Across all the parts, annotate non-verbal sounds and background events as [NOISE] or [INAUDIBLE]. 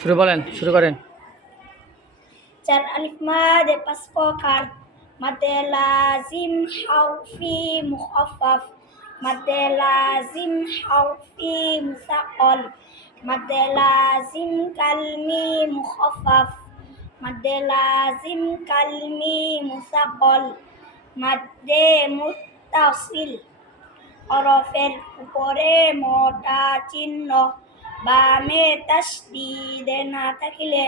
শুরু বলেন, শুরু করেন। চার আলিফ মাদ পাঁচ প্রকার। মাদে লাজিম হারফি মুখাফফাফ মাদে লাজিম হারফি মুসাqqal মাদে লাজিম, কালমি মুখাফফাফ মাদে লাজিম, কালমি মুসাqqal মাদে মুত্তাসিল হরফের উপরে মোটা চিহ্ন। বামে তাসদিদ না থাকিলে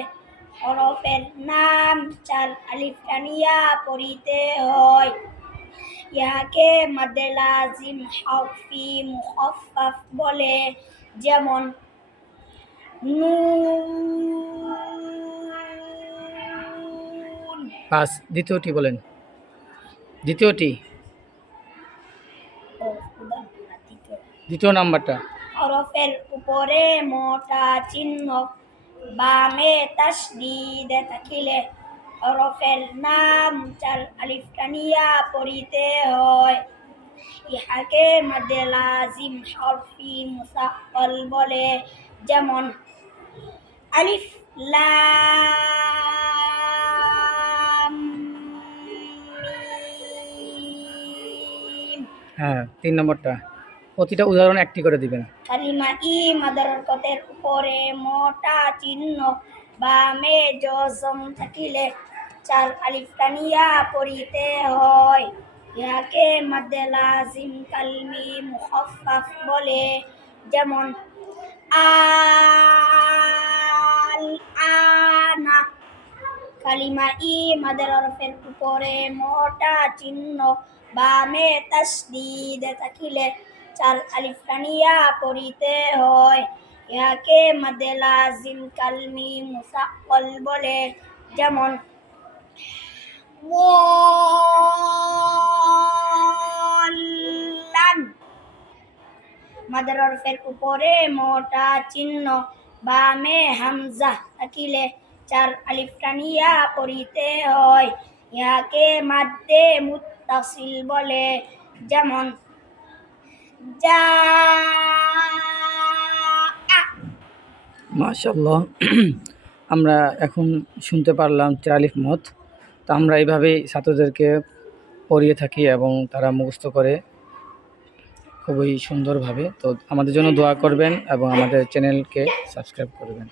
হরফের নাম চার আলিফ টানিয়া পড়িতে হয়। ইহাকে মাদে লাজিম হারফি মুখাফফাফ বলে। যেমন পাঁচ দ্বিতীয়টি বলেন। দ্বিতীয়টি। দ্বিতীয় নাম্বারটা। হরফের উপরে মোটা চিহ্ন, বামে তাসদিদ থাকিলে হরফের নাম চার আলিফ টানিয়া পড়িতে হয়। ইহাকে মাদে লাজিম হরফি মুসাক্কাল বলে, যেমন আলিফ লাম হ্যাঁ তিন নম্বরটা। প্রতিটা উদাহরণ একটি করে দিবেন। কালিমা ই মাদারকতের উপরে মোটা চিহ্ন বামে জজম থাকিলে আলিফ টানিয়া পড়িতে হয়। মাদে লাজিম কালমি মুখাফফাফ বলে। যেমন, আল আনা। কালিমা ই মাদের অরফের উপরে মোটা চিহ্ন তাসদিদ থাকিলে চার আলিফ টানিয়া পড়িতে হয়। ইহাকে মাদে লাজিম কালমি মুসাক্কল বলে। যেমন মাদার অরফের উপরে মোটা চিহ্ন, বামে হামজা থাকিলে চার আলিফ টানিয়া পড়িতে হয়। ইহাকে মাদ্দে মুত্তাসিল বলে। যেমন যা। মাশাল্লাহ [CLEARS THROAT] আমরা এখন শুনতে পারলাম চালিফ মত। তা আমরা এইভাবেই ছাত্রদেরকে পড়িয়ে থাকি এবং তারা মুখস্থ করে খুবই সুন্দরভাবে। তো আমাদের জন্য দোয়া করবেন এবং আমাদের চ্যানেলকে সাবস্ক্রাইব করবেন।